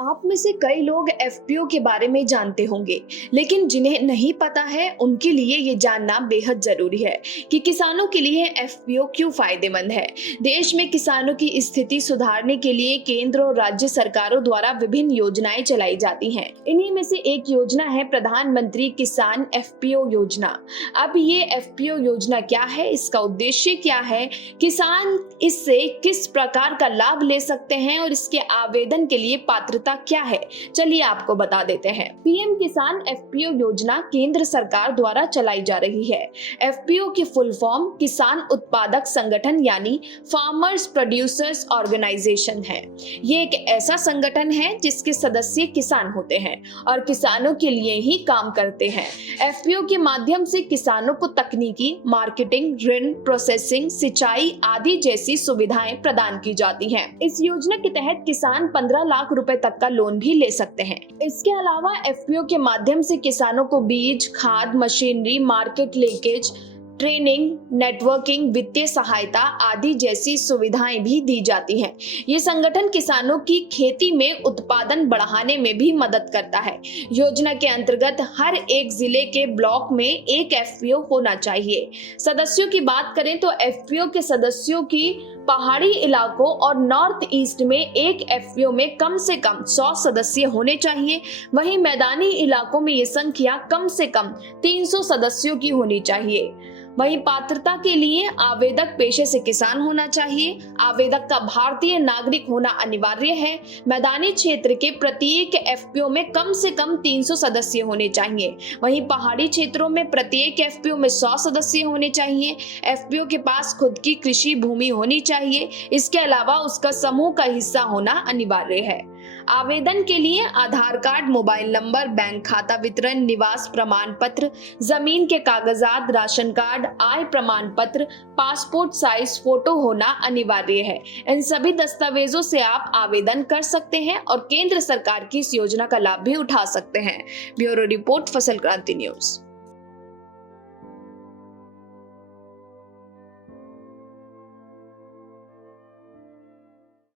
आप में से कई लोग एफपीओ के बारे में जानते होंगे, लेकिन जिन्हें नहीं पता है उनके लिए ये जानना बेहद जरूरी है कि किसानों के लिए एफपीओ क्यों फायदेमंद है। देश में किसानों की स्थिति सुधारने के लिए केंद्र और राज्य सरकारों द्वारा विभिन्न योजनाएं चलाई जाती हैं। इन्हीं में से एक योजना है प्रधानमंत्री किसान एफपीओ योजना। अब ये एफपीओ योजना क्या है, इसका उद्देश्य क्या है, किसान इससे किस प्रकार का लाभ ले सकते हैं और इसके आवेदन के लिए पात्रता क्या है, चलिए आपको बता देते हैं। पीएम किसान एफपीओ योजना केंद्र सरकार द्वारा चलाई जा रही है। एफपीओ की फुल फॉर्म किसान उत्पादक संगठन यानी फार्मर्स प्रोड्यूसर्स ऑर्गेनाइजेशन है। ये एक ऐसा संगठन है जिसके सदस्य किसान होते हैं और किसानों के लिए ही काम करते हैं। एफपीओ के माध्यम से किसानों को तकनीकी, मार्केटिंग, ऋण, प्रोसेसिंग, सिंचाई आदि जैसी सुविधाएं प्रदान की जाती हैं। इस योजना के तहत किसान 15 लाख रुपए तक का लोन भी ले सकते हैं। इसके अलावा एफपीओ के माध्यम से किसानों को बीज, खाद, machinery, market linkage, training, networking, वित्तीय सहायता आदि जैसी सुविधाएं भी दी जाती हैं। ये संगठन किसानों की खेती में उत्पादन बढ़ाने में भी मदद करता है। योजना के अंतर्गत हर एक जिले के ब्लॉक में एक एफपीओ होना चाहिए। सदस्यों की बात करें तो एफपीओ के सदस्यों की पहाड़ी इलाकों और नॉर्थ ईस्ट में एक एफपीओ में कम से कम 100 सदस्य होने चाहिए। वहीं मैदानी इलाकों में ये संख्या कम से कम 300 सदस्यों की होनी चाहिए। वहीं पात्रता के लिए आवेदक पेशे से किसान होना चाहिए। आवेदक का भारतीय नागरिक होना अनिवार्य है। मैदानी क्षेत्र के प्रत्येक एफपीओ में कम से कम 300 सदस्य होने चाहिए। वहीं पहाड़ी क्षेत्रों में प्रत्येक एफपीओ में 100 सदस्य होने चाहिए। एफपीओ के पास खुद की कृषि भूमि होनी चाहिए। इसके अलावा उसका समूह का हिस्सा होना अनिवार्य है। आवेदन के लिए आधार कार्ड, मोबाइल नंबर, बैंक खाता विवरण, निवास प्रमाण पत्र, जमीन के कागजात, राशन कार्ड, आय प्रमाण पत्र, पासपोर्ट साइज फोटो होना अनिवार्य है। इन सभी दस्तावेजों से आप आवेदन कर सकते हैं और केंद्र सरकार की इस योजना का लाभ भी उठा सकते हैं। ब्यूरो रिपोर्ट, फसल क्रांति न्यूज।